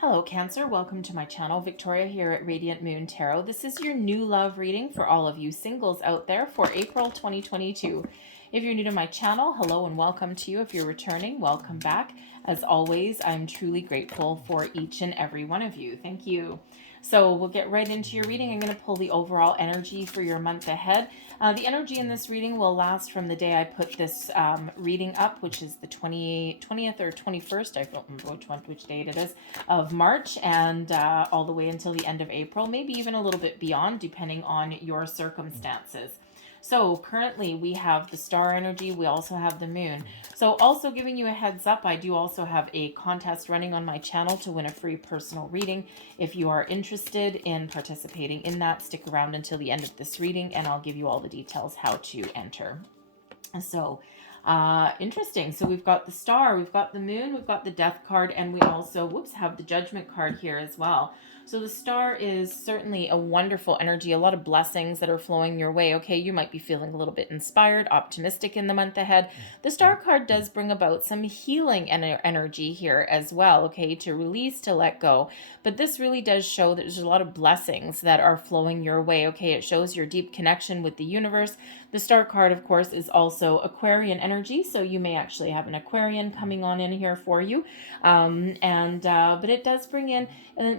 Hello Cancer, welcome to my channel. Victoria here at Radiant Moon Tarot. This is your new love reading for all of you singles out there for April 2022. If you're new to my channel, hello and welcome to you. If you're returning, welcome back. As always, I'm truly grateful for each and every one of you. Thank you. So we'll get right into your reading. I'm going to pull the overall energy for your month ahead. The energy in this reading will last from the day I put this reading up, which is the 20th or 21st, I don't remember which date it is, of March, and all the way until the end of April, maybe even a little bit beyond, depending on your circumstances. So currently we have the star energy. We also have the moon. So also giving you a heads up, I do also have a contest running on my channel to win a free personal reading. If you are interested in participating in that, stick around until the end of this reading and I'll give you all the details how to enter. So interesting. So we've got the star, we've got the moon, we've got the death card, and we also, have the judgment card here as well. So the star is certainly a wonderful energy, a lot of blessings that are flowing your way. Okay, you might be feeling a little bit inspired, optimistic in the month ahead. The star card does bring about some healing energy here as well, okay, to release, to let go. But this really does show that there's a lot of blessings that are flowing your way, okay? It shows your deep connection with the universe. The star card, of course, is also Aquarian energy, so you may actually have an Aquarian coming on in here for you. But it does bring in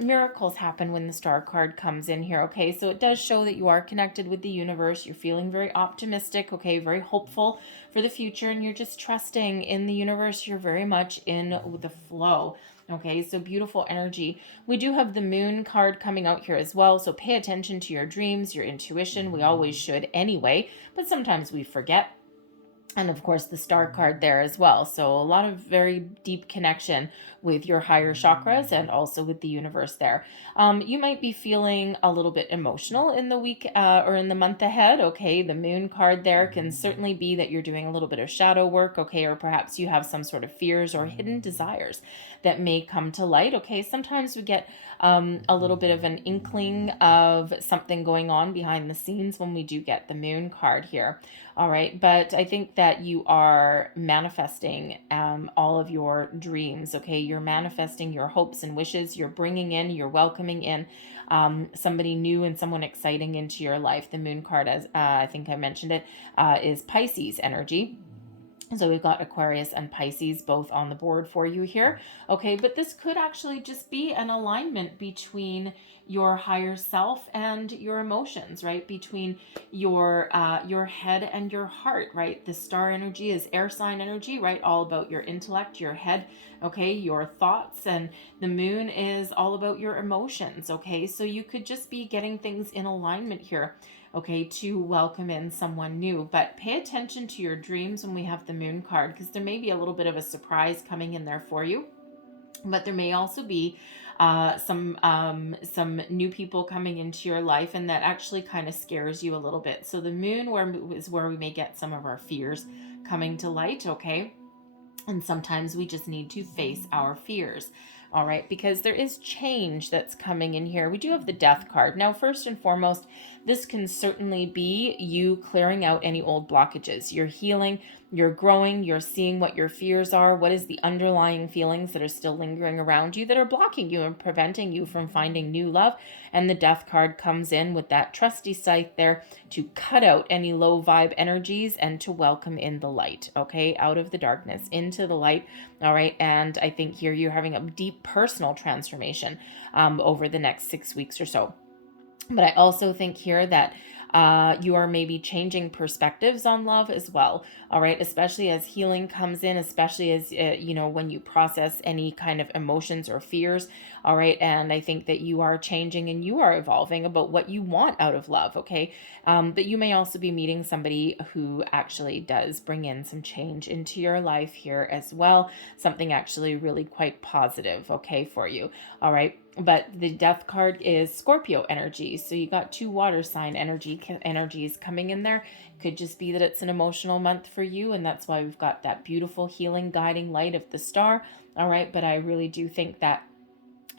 miracles happen when the star card comes in here, okay? So it does show that you are connected with the universe. You're feeling very optimistic, okay? Very hopeful for the future, and you're just trusting in the universe. You're very much in the flow. Okay, so beautiful energy. We do have the moon card coming out here as well. So pay attention to your dreams, your intuition. We always should anyway, but sometimes we forget. And of course, the star card there as well. So a lot of very deep connection with your higher chakras and also with the universe there. You might be feeling a little bit emotional in the week or in the month ahead. Okay, the moon card there can certainly be that you're doing a little bit of shadow work. Okay, or perhaps you have some sort of fears or hidden desires that may come to light. Okay, sometimes we get a little bit of an inkling of something going on behind the scenes when we do get the moon card here. All right, but I think that you are manifesting all of your dreams, okay? You're manifesting your hopes and wishes. You're bringing in, you're welcoming in somebody new and someone exciting into your life. The moon card, as I think I mentioned it, is Pisces energy. So we've got Aquarius and Pisces both on the board for you here. Okay, but this could actually just be an alignment between your higher self and your emotions, right? Between your head and your heart, right? The star energy is air sign energy, right? All about your intellect, your head, okay, your thoughts, and the moon is all about your emotions, okay? So you could just be getting things in alignment here, okay, to welcome in someone new. But pay attention to your dreams when we have the moon card, because there may be a little bit of a surprise coming in there for you. But there may also be some new people coming into your life, and that actually kind of scares you a little bit. So the moon is where we may get some of our fears coming to light, okay? And sometimes we just need to face our fears. All right, because there is change that's coming in here. We do have the death card. Now, first and foremost, this can certainly be you clearing out any old blockages. You're healing, you're growing, you're seeing what your fears are. What is the underlying feelings that are still lingering around you that are blocking you and preventing you from finding new love? And the death card comes in with that trusty scythe there to cut out any low vibe energies and to welcome in the light, okay? Out of the darkness into the light. All right, and I think here you're having a deep personal transformation over the next 6 weeks or so. But I also think here that you are maybe changing perspectives on love as well. All right, especially as healing comes in, especially as when you process any kind of emotions or fears. All right, and I think that you are changing and you are evolving about what you want out of love. Okay, but you may also be meeting somebody who actually does bring in some change into your life here as well. Something actually really quite positive, okay, for you. All right. But the death card is Scorpio energy. So you got 2 water sign energies coming in there. Could just be that it's an emotional month for you. And that's why we've got that beautiful healing guiding light of the star. All right. But I really do think that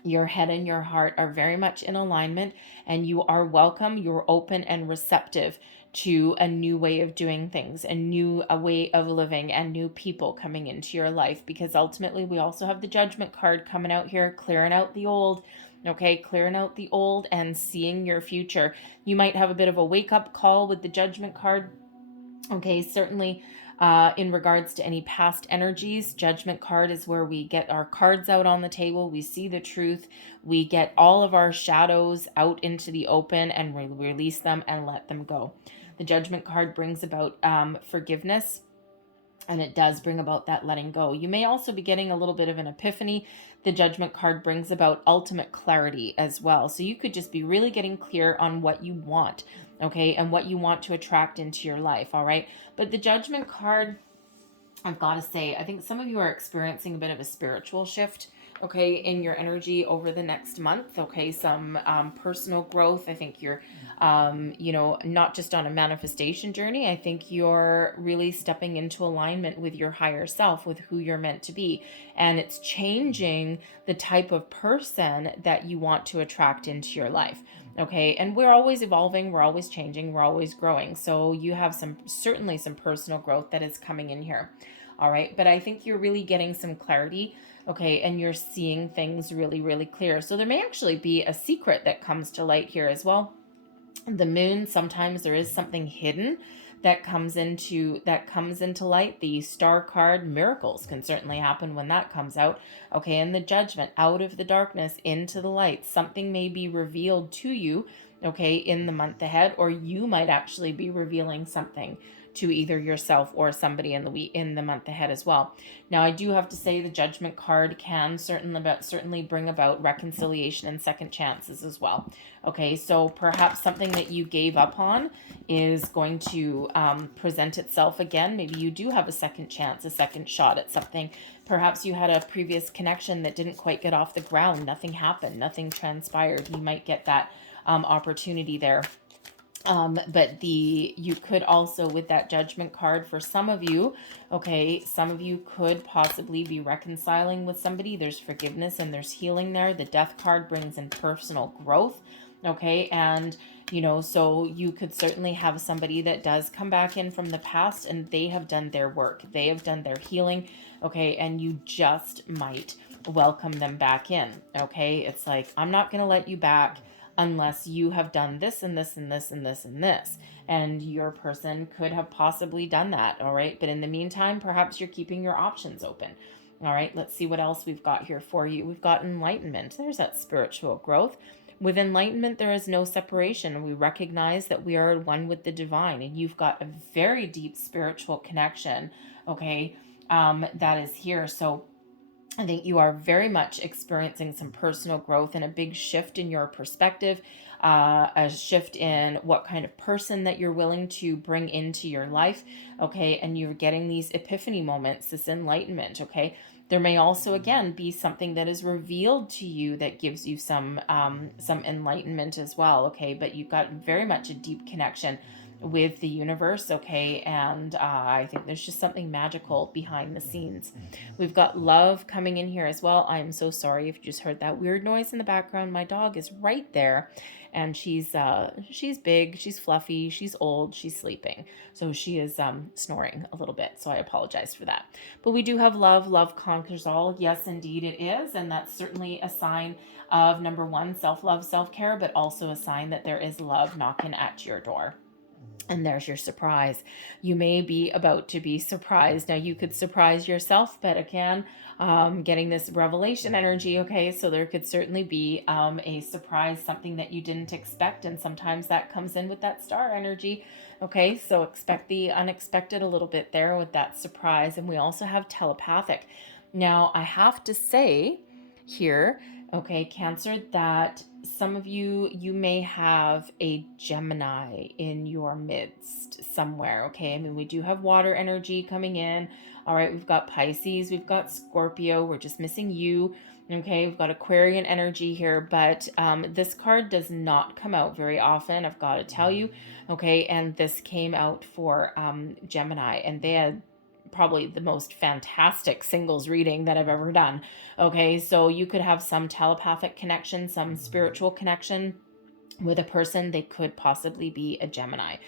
your head and your heart are very much in alignment and you are welcome. You're open and receptive to a new way of doing things, a way of living, and new people coming into your life, because ultimately we also have the Judgment card coming out here, clearing out the old. Okay, clearing out the old and seeing your future. You might have a bit of a wake-up call with the Judgment card. Okay, certainly in regards to any past energies, Judgment card is where we get our cards out on the table. We see the truth. We get all of our shadows out into the open and we release them and let them go. The Judgment card brings about forgiveness. And it does bring about that letting go. You may also be getting a little bit of an epiphany. The Judgment card brings about ultimate clarity as well. So you could just be really getting clear on what you want, okay, and what you want to attract into your life, all right? But the Judgment card, I've got to say, I think some of you are experiencing a bit of a spiritual shift, okay, in your energy over the next month, okay, some personal growth. I think you're, not just on a manifestation journey. I think you're really stepping into alignment with your higher self, with who you're meant to be. And it's changing the type of person that you want to attract into your life. Okay, and we're always evolving, we're always changing, we're always growing. So you have certainly some personal growth that is coming in here. All right, but I think you're really getting some clarity, okay, and you're seeing things really, really clear. So there may actually be a secret that comes to light here as well. The moon, sometimes there is something hidden that comes into light. The star card, miracles can certainly happen when that comes out. Okay, and the Judgment, out of the darkness into the light. Something may be revealed to you, okay, in the month ahead, or you might actually be revealing something to either yourself or somebody in the month ahead as well. Now, I do have to say the Judgment card can certainly bring about reconciliation and second chances as well. Okay, so perhaps something that you gave up on is going to present itself again. Maybe you do have a second chance, a second shot at something. Perhaps you had a previous connection that didn't quite get off the ground. Nothing happened, nothing transpired. You might get that opportunity there. But you could also, with that Judgment card, for some of you, okay, some of you could possibly be reconciling with somebody. There's forgiveness and there's healing there. The Death card brings in personal growth, okay, and so you could certainly have somebody that does come back in from the past and they have done their work. They have done their healing, okay, and you just might welcome them back in, okay? It's like, I'm not going to let you back unless you have done this and this and this and this and this. And your person could have possibly done that, all right? But in the meantime, perhaps you're keeping your options open. All right, let's see what else we've got here for you. We've got Enlightenment. There's that spiritual growth. With Enlightenment, there is no separation. We recognize that we are one with the divine, and you've got a very deep spiritual connection, okay, that is here. So I think you are very much experiencing some personal growth and a big shift in your perspective, a shift in what kind of person that you're willing to bring into your life, okay? And you're getting these epiphany moments, this enlightenment, okay? There may also, again, be something that is revealed to you that gives you some enlightenment as well, okay? But you've got very much a deep connection with the universe, okay, and I think there's just something magical behind the scenes. We've got love coming in here as well. I'm so sorry if you just heard that weird noise in the background. My dog is right there, and she's big, she's fluffy, she's old, she's sleeping, so she is snoring a little bit, so I apologize for that. But we do have love conquers all. Yes, indeed it is, and that's certainly a sign of, number one, self-love, self-care, but also a sign that there is love knocking at your door. And there's your surprise. You may be about to be surprised. Now, you could surprise yourself, but again, getting this revelation energy, okay? So there could certainly be a surprise, something that you didn't expect. And sometimes that comes in with that star energy, okay? So expect the unexpected a little bit there with that surprise. And we also have telepathic. Now, I have to say here, okay, Cancer, that some of you may have a Gemini in your midst somewhere, okay? I mean, we do have water energy coming in. All right, we've got Pisces, we've got Scorpio, we're just missing you, okay? We've got Aquarian energy here, but this card does not come out very often, I've got to tell you, okay? And this came out for Gemini, and they had probably the most fantastic singles reading that I've ever done. Okay, so you could have some telepathic connection, some spiritual connection with a person. They could possibly be a Gemini.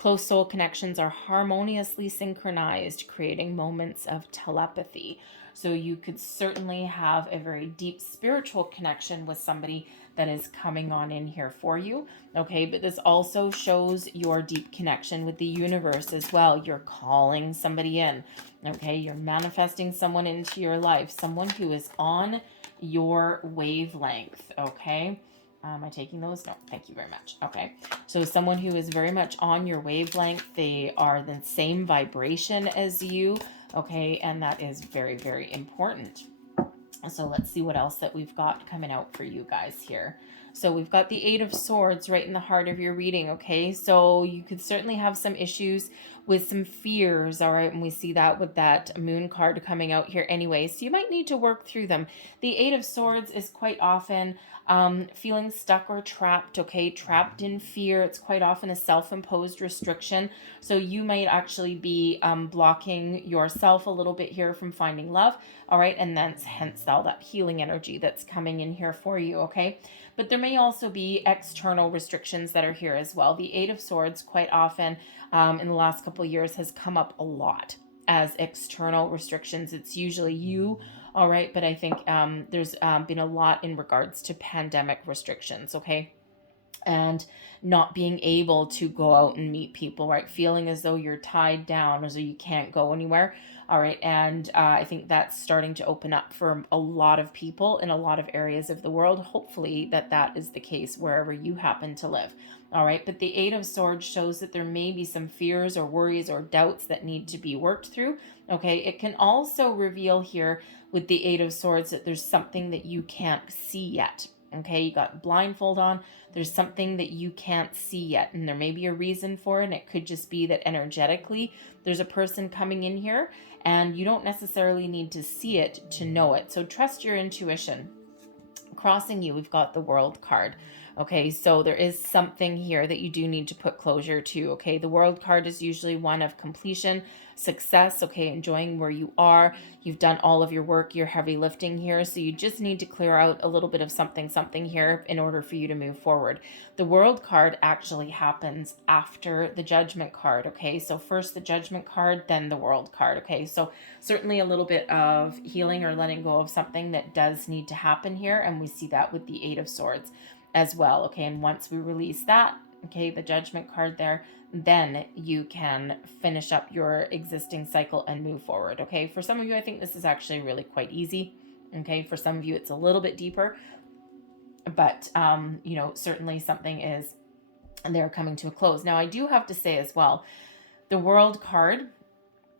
close soul connections are harmoniously synchronized, creating moments of telepathy. So you could certainly have a very deep spiritual connection with somebody that is coming on in here for you. Okay, but this also shows your deep connection with the universe as well. You're calling somebody in. Okay, you're manifesting someone into your life, someone who is on your wavelength. Okay. Am I taking those? No, thank you very much. Okay. So someone who is very much on your wavelength, they are the same vibration as you. Okay. And that is very, very important. So let's see what else that we've got coming out for you guys here. So we've got the Eight of Swords right in the heart of your reading, okay? So you could certainly have some issues with some fears, all right? And we see that with that Moon card coming out here anyway. So you might need to work through them. The Eight of Swords is quite often feeling stuck or trapped, okay? Trapped in fear. It's quite often a self-imposed restriction. So you might actually be blocking yourself a little bit here from finding love, all right? And then hence all that healing energy that's coming in here for you, okay? But there may also be external restrictions that are here as well. The Eight of Swords quite often in the last couple of years has come up a lot as external restrictions. It's usually you, all right? But I think there's been a lot in regards to pandemic restrictions, okay? And not being able to go out and meet people, right? Feeling as though you're tied down, as though you can't go anywhere. All right. And I think that's starting to open up for a lot of people in a lot of areas of the world. Hopefully that is the case wherever you happen to live. All right. But the Eight of Swords shows that there may be some fears or worries or doubts that need to be worked through. Okay. It can also reveal here with the Eight of Swords that there's something that you can't see yet. Okay, you got blindfold on. There's something that you can't see yet, and there may be a reason for it. And it could just be that energetically there's a person coming in here and you don't necessarily need to see it to know it. So trust your intuition. Crossing you, we've got the World card. Okay, so there is something here that you do need to put closure to. Okay, the World card is usually one of completion, success, okay, enjoying where you are. You've done all of your work, your heavy lifting here, so you just need to clear out a little bit of something here in order for you to move forward. The World card actually happens after the Judgment card, okay? So first the Judgment card, then the World card, okay? So certainly a little bit of healing or letting go of something that does need to happen here, and we see that with the Eight of Swords as well, okay? And once we release that, okay, the Judgment card there, then you can finish up your existing cycle and move forward, okay? For some of you, I think this is actually really quite easy, okay? For some of you, it's a little bit deeper, but, you know, certainly something is, they're coming to a close. Now, I do have to say as well, the World card,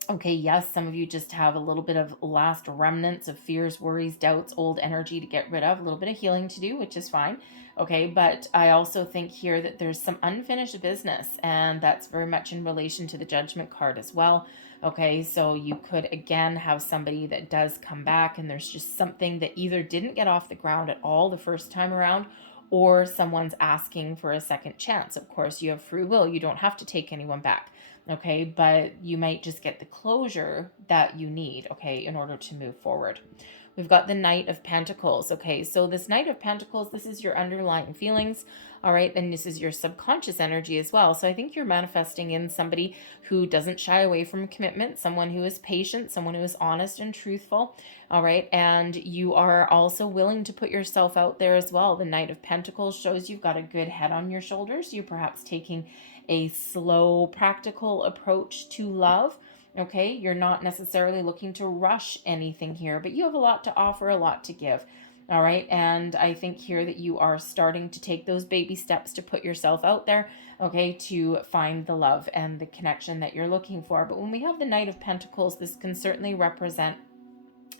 okay, yes, some of you just have a little bit of last remnants of fears, worries, doubts, old energy to get rid of, a little bit of healing to do, which is fine. Okay, but I also think here that there's some unfinished business, and that's very much in relation to the Judgment card as well. Okay, so you could again have somebody that does come back, and there's just something that either didn't get off the ground at all the first time around, or someone's asking for a second chance. Of course, you have free will. You don't have to take anyone back. Okay, but you might just get the closure that you need, okay, in order to move forward. We've got the Knight of Pentacles, okay, so this Knight of Pentacles, this is your underlying feelings, all right, and this is your subconscious energy as well. So I think you're manifesting in somebody who doesn't shy away from commitment, someone who is patient, someone who is honest and truthful, all right, and you are also willing to put yourself out there as well. The Knight of Pentacles shows you've got a good head on your shoulders. You're perhaps taking a slow, practical approach to love. Okay, you're not necessarily looking to rush anything here, but you have a lot to offer, a lot to give. All right, and I think here that you are starting to take those baby steps to put yourself out there, okay, to find the love and the connection that you're looking for. But when we have the Knight of Pentacles, this can certainly represent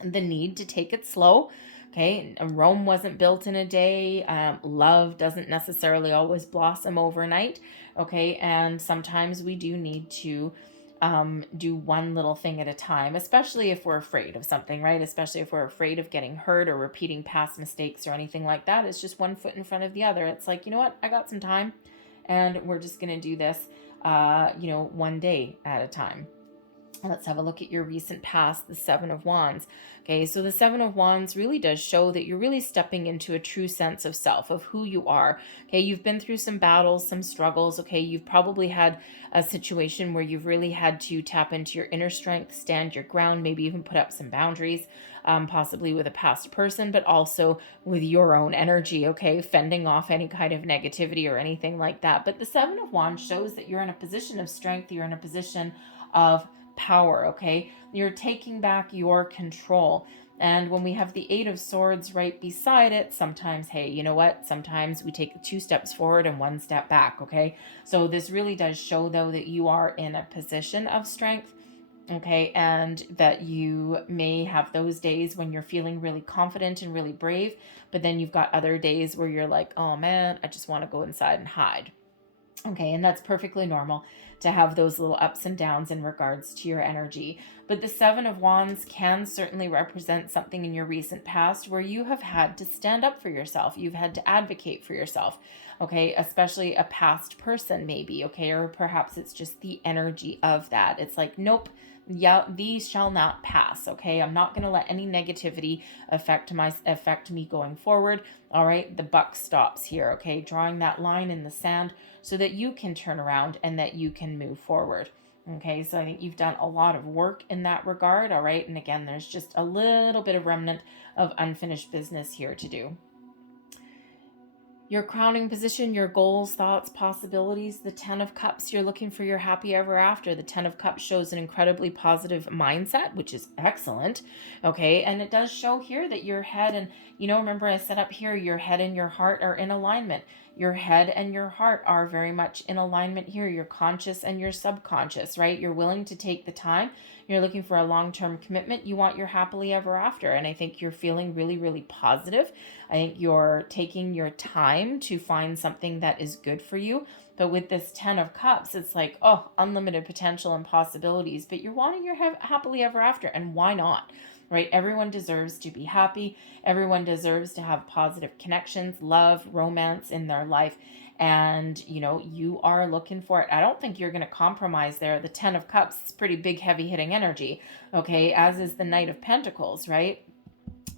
the need to take it slow. Okay, Rome wasn't built in a day. Love doesn't necessarily always blossom overnight. Okay, and sometimes we do need to do one little thing at a time, especially if we're afraid of something, right? Especially if we're afraid of getting hurt or repeating past mistakes or anything like that. It's just one foot in front of the other. It's like, you know what? I got some time and we're just going to do this, you know, one day at a time. Let's have a look at your recent past, the Seven of Wands. Okay, so the Seven of Wands really does show that you're really stepping into a true sense of self, of who you are. Okay, you've been through some battles, some struggles. Okay, you've probably had a situation where you've really had to tap into your inner strength, stand your ground, maybe even put up some boundaries, possibly with a past person, but also with your own energy. Okay, fending off any kind of negativity or anything like that. But the Seven of Wands shows that you're in a position of strength, you're in a position of power. Okay, you're taking back your control. And when we have the Eight of Swords right beside it, sometimes, hey, you know what, sometimes we take 2 steps forward and 1 step back. Okay, so this really does show though that you are in a position of strength. Okay, and that you may have those days when you're feeling really confident and really brave, but then you've got other days where you're like, oh man, I just want to go inside and hide. Okay, and that's perfectly normal to have those little ups and downs in regards to your energy. But the Seven of Wands can certainly represent something in your recent past where you have had to stand up for yourself. You've had to advocate for yourself, okay, especially a past person maybe, okay, or perhaps it's just the energy of that. It's like, nope, yeah, these shall not pass. Okay, I'm not going to let any negativity affect me going forward. All right, the buck stops here. Okay, drawing that line in the sand so that you can turn around and that you can move forward. Okay, so I think you've done a lot of work in that regard. All right, and again, there's just a little bit of remnant of unfinished business here to do. Your crowning position, your goals, thoughts, possibilities, the 10 of Cups, you're looking for your happy ever after. The 10 of Cups shows an incredibly positive mindset, which is excellent. Okay, and it does show here that your head and, remember I said up here, your head and your heart are in alignment. Your head and your heart are very much in alignment here. Your conscious and your subconscious, right? You're willing to take the time. You're looking for a long-term commitment. You want your happily ever after. And I think you're feeling really, really positive. I think you're taking your time to find something that is good for you. But with this 10 of Cups, it's like, oh, unlimited potential and possibilities. But you're wanting your happily ever after. And why not? Right? Everyone deserves to be happy. Everyone deserves to have positive connections, love, romance in their life. And, you are looking for it. I don't think you're going to compromise there. The 10 of Cups is pretty big, heavy hitting energy. Okay. As is the Knight of Pentacles, right?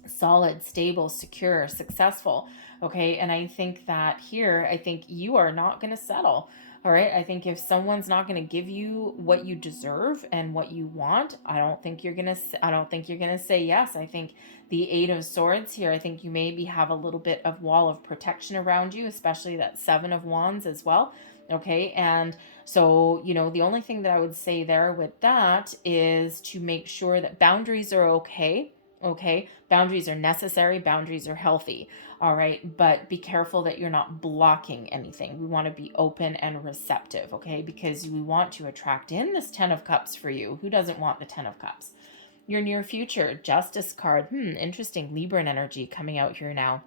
Solid, stable, secure, successful. Okay. And I think that here, I think you are not going to settle. All right. I think if someone's not going to give you what you deserve and what you want, I don't think you're going to say yes. I think the Eight of Swords here, I think you maybe have a little bit of wall of protection around you, especially that Seven of Wands as well. Okay. And so, the only thing that I would say there with that is to make sure that boundaries are okay. Okay. Boundaries are necessary. Boundaries are healthy. All right. But be careful that you're not blocking anything. We want to be open and receptive. Okay. Because we want to attract in this 10 of Cups for you. Who doesn't want the 10 of Cups? Your near future, Justice card. Interesting. Libran energy coming out here now.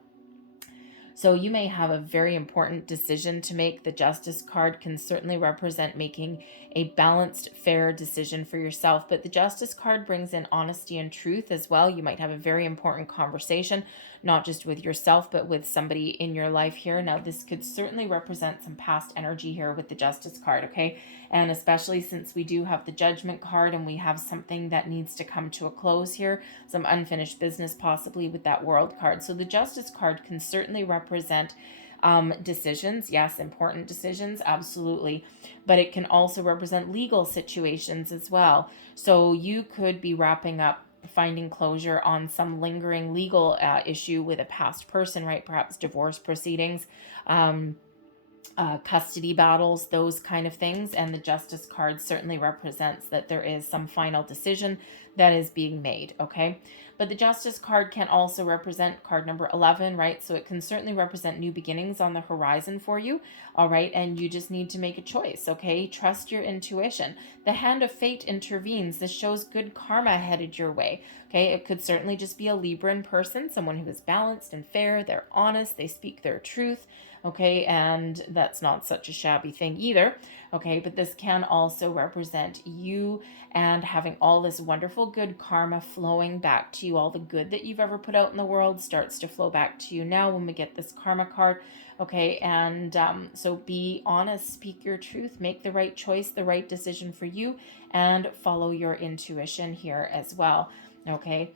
So you may have a very important decision to make. The Justice card can certainly represent making a balanced, fair decision for yourself. But the Justice card brings in honesty and truth as well. You might have a very important conversation, not just with yourself, but with somebody in your life here. Now, this could certainly represent some past energy here with the Justice card, okay? And especially since we do have the Judgment card and we have something that needs to come to a close here, some unfinished business possibly with that World card. So the Justice card can certainly represent decisions. Yes, important decisions, absolutely. But it can also represent legal situations as well. So you could be wrapping up, finding closure on some lingering legal issue with a past person, right? Perhaps divorce proceedings, custody battles, those kind of things. And the Justice card certainly represents that there is some final decision that is being made, okay? But the Justice card can also represent card number 11, right? So it can certainly represent new beginnings on the horizon for you, all right? And you just need to make a choice, okay? Trust your intuition. The hand of fate intervenes. This shows good karma headed your way, okay? It could certainly just be a Libran person, someone who is balanced and fair. They're honest. They speak their truth, okay? And that's not such a shabby thing either, okay? But this can also represent you and having all this wonderful wonderful good karma flowing back to you. All the good that you've ever put out in the world starts to flow back to you now when we get this karma card. Okay, and so be honest, speak your truth, make the right choice, the right decision for you, and follow your intuition here as well. Okay,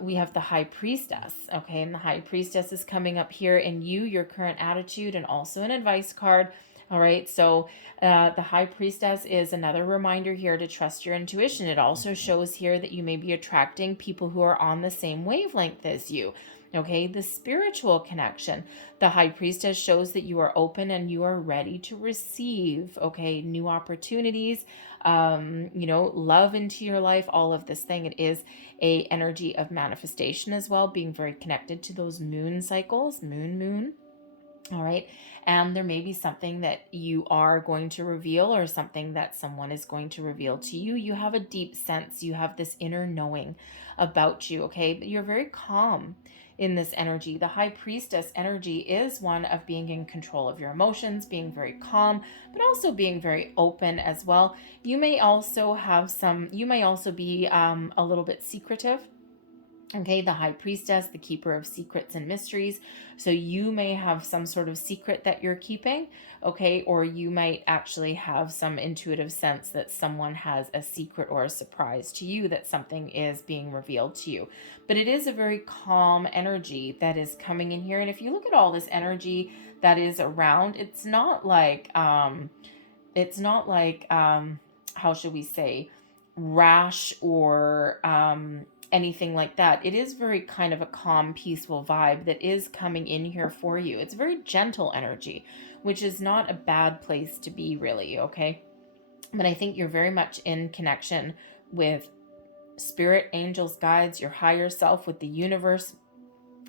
we have the High Priestess. Okay, and the High Priestess is coming up here in you, your current attitude, and also an advice card. All right, so the High Priestess is another reminder here to trust your intuition. It also shows here that you may be attracting people who are on the same wavelength as you. Okay, the spiritual connection. The High Priestess shows that you are open and you are ready to receive, okay, new opportunities, love into your life, all of this thing. It is a energy of manifestation as well, being very connected to those moon cycles, moon. All right. And there may be something that you are going to reveal or something that someone is going to reveal to you. You have a deep sense. You have this inner knowing about you. Okay. You're very calm in this energy. The High Priestess energy is one of being in control of your emotions, being very calm, but also being very open as well. You may also be a little bit secretive. Okay, the High Priestess, the keeper of secrets and mysteries. So you may have some sort of secret that you're keeping, okay, or you might actually have some intuitive sense that someone has a secret or a surprise to you, that something is being revealed to you. But it is a very calm energy that is coming in here. And if you look at all this energy that is around, it's not like how should we say, rash or anything like that. It is very kind of a calm, peaceful vibe that is coming in here for you. It's very gentle energy, which is not a bad place to be, really, okay? But I think you're very much in connection with spirit, angels, guides, your higher self, with the universe.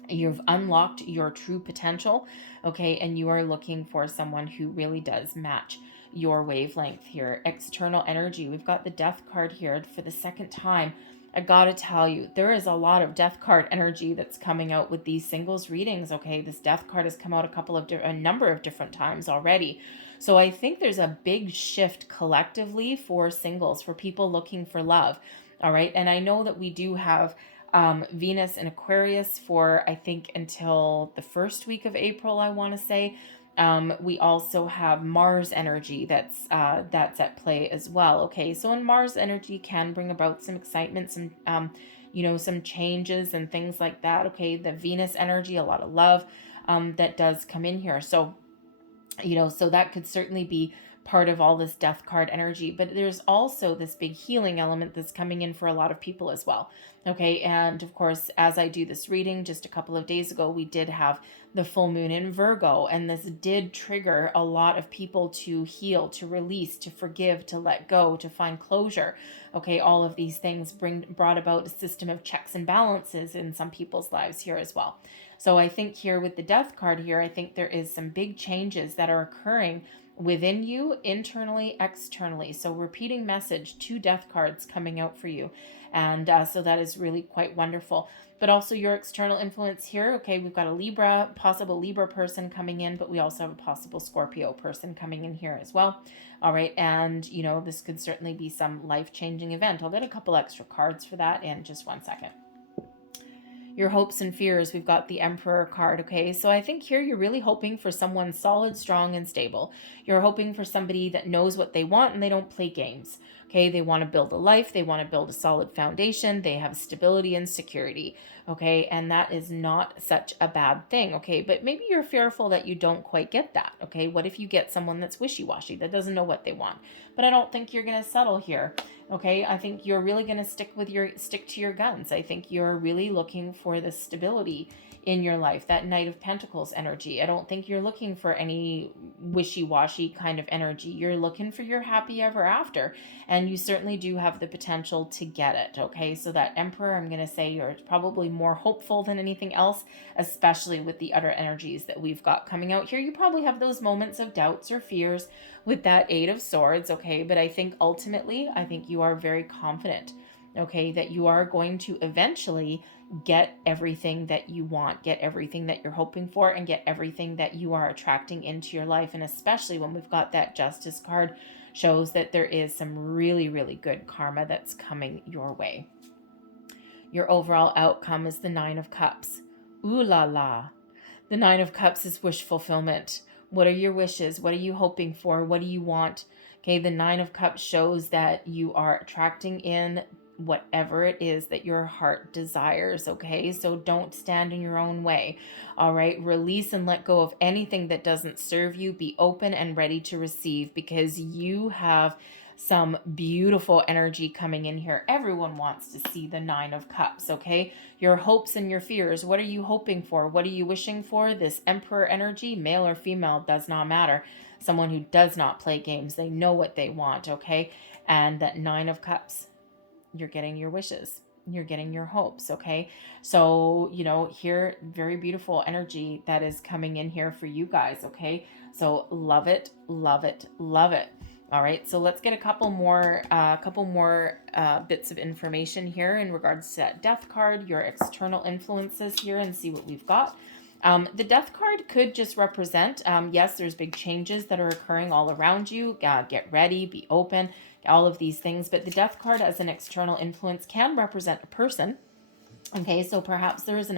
You've unlocked your true potential, okay? And you are looking for someone who really does match your wavelength here. External energy. We've got the Death card here for the second time. I gotta tell you, there is a lot of Death card energy that's coming out with these singles readings, okay? This Death card has come out a number of different times already. So I think there's a big shift collectively for singles, for people looking for love, all right? And I know that we do have Venus in Aquarius for, I think, until the first week of April, I want to say. We also have Mars energy that's at play as well. Okay, so in Mars energy can bring about some excitement, some changes and things like that. Okay, the Venus energy, a lot of love that does come in here. So, so that could certainly be part of all this Death card energy, but there's also this big healing element that's coming in for a lot of people as well. Okay, and of course, as I do this reading, just a couple of days ago, we did have the full moon in Virgo, and this did trigger a lot of people to heal, to release, to forgive, to let go, to find closure. Okay, all of these things brought about a system of checks and balances in some people's lives here as well. So I think here with the Death card here, I think there is some big changes that are occurring within you, internally, externally. So repeating message, 2 Death cards coming out for you. And so that is really quite wonderful. But also your external influence here. Okay, we've got a possible Libra person coming in, but we also have a possible Scorpio person coming in here as well. All right, and this could certainly be some life-changing event. I'll get a couple extra cards for that in just one second. Your hopes and fears, we've got the Emperor card, okay? So I think here you're really hoping for someone solid, strong, and stable. You're hoping for somebody that knows what they want and they don't play games, okay? They want to build a life. They want to build a solid foundation. They have stability and security, okay? And that is not such a bad thing, okay? But maybe you're fearful that you don't quite get that, okay? What if you get someone that's wishy-washy, that doesn't know what they want? But I don't think you're going to settle here. Okay, I think you're really going to stick to your guns. I think you're really looking for the stability in your life, that Knight of Pentacles energy. I don't think you're looking for any wishy-washy kind of energy. You're looking for your happy ever after, and you certainly do have the potential to get it, okay? So that Emperor, I'm going to say you're probably more hopeful than anything else, especially with the other energies that we've got coming out here. You probably have those moments of doubts or fears with that 8 of Swords, okay? But I think ultimately, you are very confident, okay, that you are going to eventually get everything that you want, get everything that you're hoping for, and get everything that you are attracting into your life. And especially when we've got that Justice card, shows that there is some really, really good karma that's coming your way. Your overall outcome is the Nine of Cups. Ooh la la. The Nine of Cups is wish fulfillment. What are your wishes? What are you hoping for? What do you want? Okay, the Nine of Cups shows that you are attracting in whatever it is that your heart desires, okay? So don't stand in your own way, all right? Release and let go of anything that doesn't serve you. Be open and ready to receive, because you have some beautiful energy coming in here. Everyone wants to see the Nine of Cups, okay? Your hopes and your fears. What are you hoping for? What are you wishing for? This Emperor energy, male or female, does not matter. Someone who does not play games. They know what they want, okay? And that Nine of Cups, you're getting your wishes. You're getting your hopes, okay? So, here, very beautiful energy that is coming in here for you guys, okay? So love it, love it, love it. All right, so let's get a couple more bits of information here in regards to that death card, your external influences here, and see what we've got. The death card could just represent, yes, there's big changes that are occurring all around you. Get ready, be open, all of these things. But the death card as an external influence can represent a person. Okay, so perhaps there is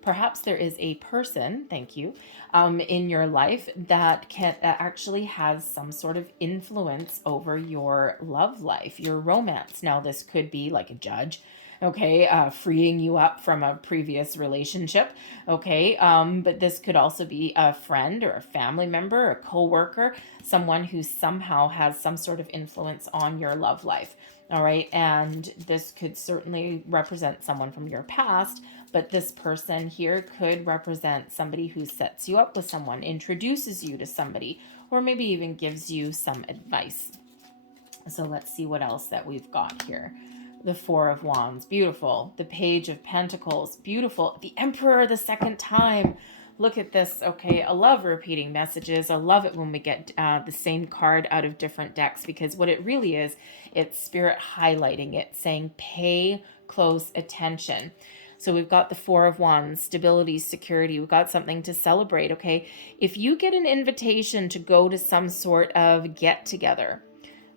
perhaps there is a person, thank you, in your life that actually has some sort of influence over your love life, your romance. Now, this could be like a judge, okay, freeing you up from a previous relationship, okay, but this could also be a friend or a family member, a co-worker, someone who somehow has some sort of influence on your love life. All right, and this could certainly represent someone from your past, but this person here could represent somebody who sets you up with someone, introduces you to somebody, or maybe even gives you some advice. So let's see what else that we've got here. The Four of Wands, beautiful. The Page of Pentacles, beautiful. The Emperor the second time. Look at this. Okay, I love repeating messages. I love it when we get the same card out of different decks, because what it really is, it's spirit highlighting it, saying pay close attention. So we've got the Four of Wands, stability, security. We've got something to celebrate, okay? If you get an invitation to go to some sort of get-together,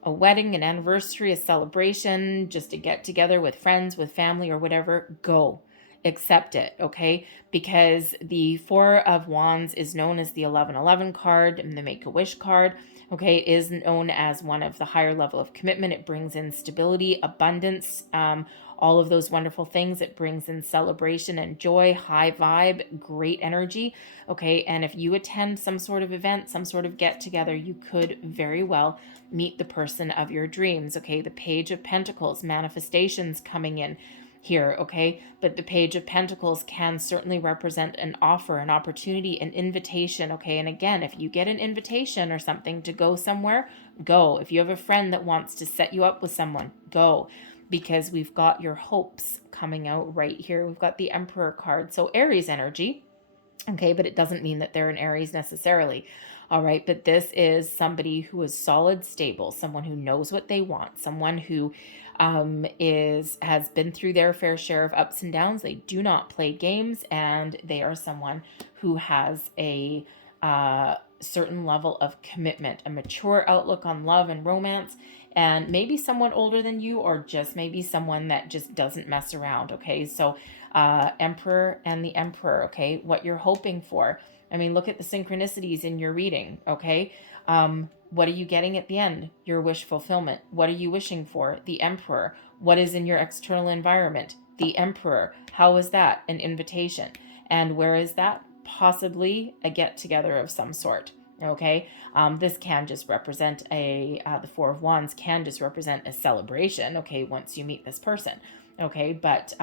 a wedding, an anniversary, a celebration, just a get-together with friends, with family, or whatever, go. Accept it, okay? Because the Four of Wands is known as the 1111 card and the Make-A-Wish card, okay, is known as one of the higher level of commitment. It brings in stability, abundance, all of those wonderful things. It brings in celebration and joy, high vibe, great energy, okay? And if you attend some sort of event, some sort of get-together, you could very well meet the person of your dreams, okay? The Page of Pentacles, manifestations coming in here, okay? But the Page of Pentacles can certainly represent an offer, an opportunity, an invitation, okay? And again, if you get an invitation or something to go somewhere, go. If you have a friend that wants to set you up with someone, go, because we've got your hopes coming out right here. We've got the Emperor card, so Aries energy, okay? But it doesn't mean that they're an Aries necessarily. All right, but this is somebody who is solid, stable, someone who knows what they want, someone who has been through their fair share of ups and downs. They do not play games, and they are someone who has a certain level of commitment, a mature outlook on love and romance, and maybe someone older than you, or just maybe someone that just doesn't mess around, okay? So Emperor and the Emperor, okay? What you're hoping for. I mean, look at the synchronicities in your reading, okay? What are you getting at the end? Your wish fulfillment. What are you wishing for? The Emperor. What is in your external environment? The Emperor. How is that? An invitation. And where is that? Possibly a get-together of some sort, okay? This can just represent the Four of Wands can just represent a celebration, okay, once you meet this person, okay? But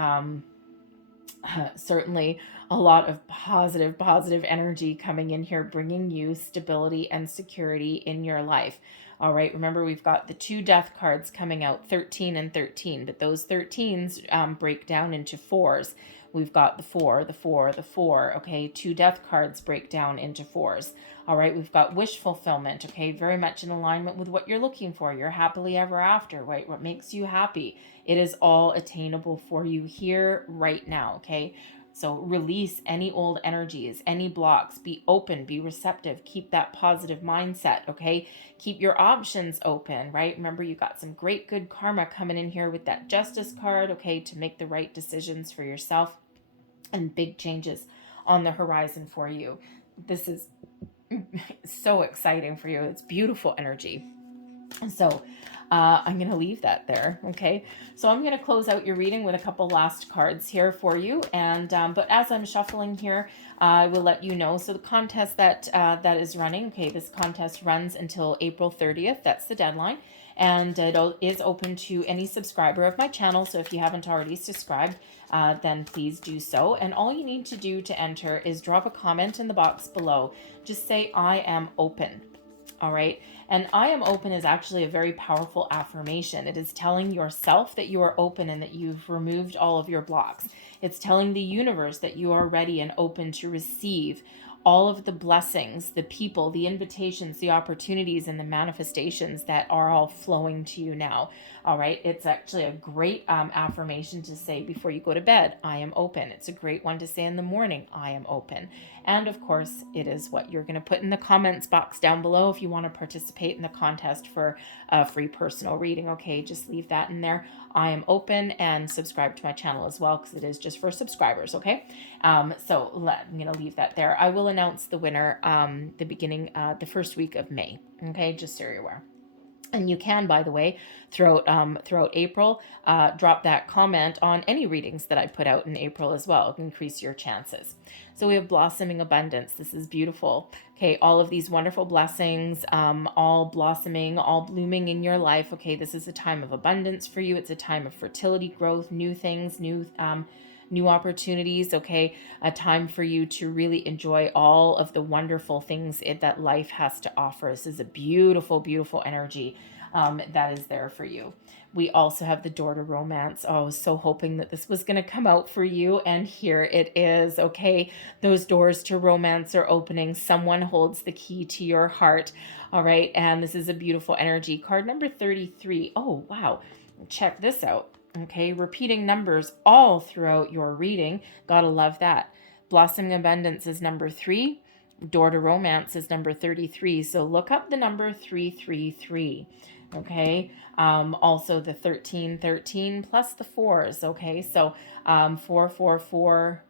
certainly a lot of positive energy coming in here, bringing you stability and security in your life. All right, remember we've got the two death cards coming out, 13 and 13, but those 13s break down into fours. We've got the four, the four, the four, okay? Two death cards break down into fours. All right, we've got wish fulfillment, okay? Very much in alignment with what you're looking for. You're happily ever after, right? What makes you happy. It is all attainable for you here right now, okay? So release any old energies, any blocks, be open, be receptive, keep that positive mindset, okay? Keep your options open, right? Remember, you got some great good karma coming in here with that Justice card, okay, to make the right decisions for yourself, and big changes on the horizon for you. This is so exciting for you. It's beautiful energy. So I'm going to leave that there. Okay. So I'm going to close out your reading with a couple last cards here for you. And, but as I'm shuffling here, I will let you know. So the contest that is running, okay, this contest runs until April 30th. That's the deadline. And it is open to any subscriber of my channel. So if you haven't already subscribed, then please do so. And all you need to do to enter is drop a comment in the box below. Just say, I am open. All right. And I am open is actually a very powerful affirmation. It is telling yourself that you are open and that you've removed all of your blocks. It's telling the universe that you are ready and open to receive all of the blessings, the people, the invitations, the opportunities, and the manifestations that are all flowing to you now. All right. It's actually a great affirmation to say before you go to bed, I am open. It's a great one to say in the morning, I am open. And of course, it is what you're going to put in the comments box down below if you want to participate in the contest for a free personal reading. Okay, just leave that in there. I am open, and subscribe to my channel as well, because it is just for subscribers. Okay, so I'm going to leave that there. I will announce the winner the first week of May. Okay, just so you're aware. And you can, by the way, throughout April, drop that comment on any readings that I put out in April as well. Increase your chances. So we have blossoming abundance. This is beautiful. Okay, all of these wonderful blessings, all blossoming, all blooming in your life. Okay, this is a time of abundance for you. It's a time of fertility, growth, new things, new opportunities, okay? A time for you to really enjoy all of the wonderful things that life has to offer. This is a beautiful, beautiful energy that is there for you. We also have the door to romance. Oh, I was so hoping that this was going to come out for you, and here it is, okay? Those doors to romance are opening. Someone holds the key to your heart, all right? And this is a beautiful energy. Card number 33. Oh, wow. Check this out. Okay, repeating numbers all throughout your reading. Gotta love that. Blossoming abundance is number 3. Door to romance is number 33. So look up the number 333. Okay. Also the 1313 plus the 4s. Okay. So 444.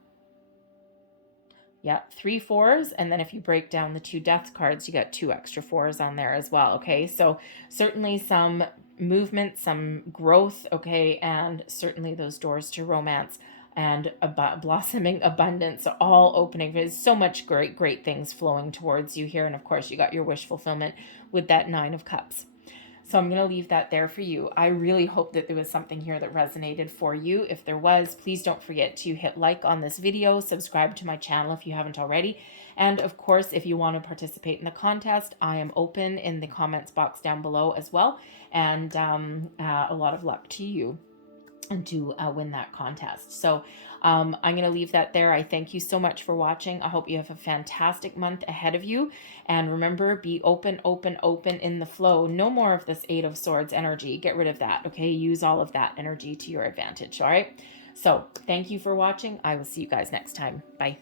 Yeah, 3 4s. And then if you break down the 2 death cards, you got 2 extra 4s on there as well. Okay. So certainly some movement, some growth, okay, and certainly those doors to romance and blossoming abundance all opening. There's so much great things flowing towards you here. And of course, you got your wish fulfillment with that 9 of Cups. So I'm going to leave that there for you. I really hope that there was something here that resonated for you. If there was, please don't forget to hit like on this video, subscribe to my channel if you haven't already. And of course, if you want to participate in the contest, I am open in the comments box down below as well. And a lot of luck to you and to win that contest. So I'm going to leave that there. I thank you so much for watching. I hope you have a fantastic month ahead of you. And remember, be open, open, open in the flow. No more of this 8 of Swords energy. Get rid of that, okay? Use all of that energy to your advantage, all right? So thank you for watching. I will see you guys next time. Bye.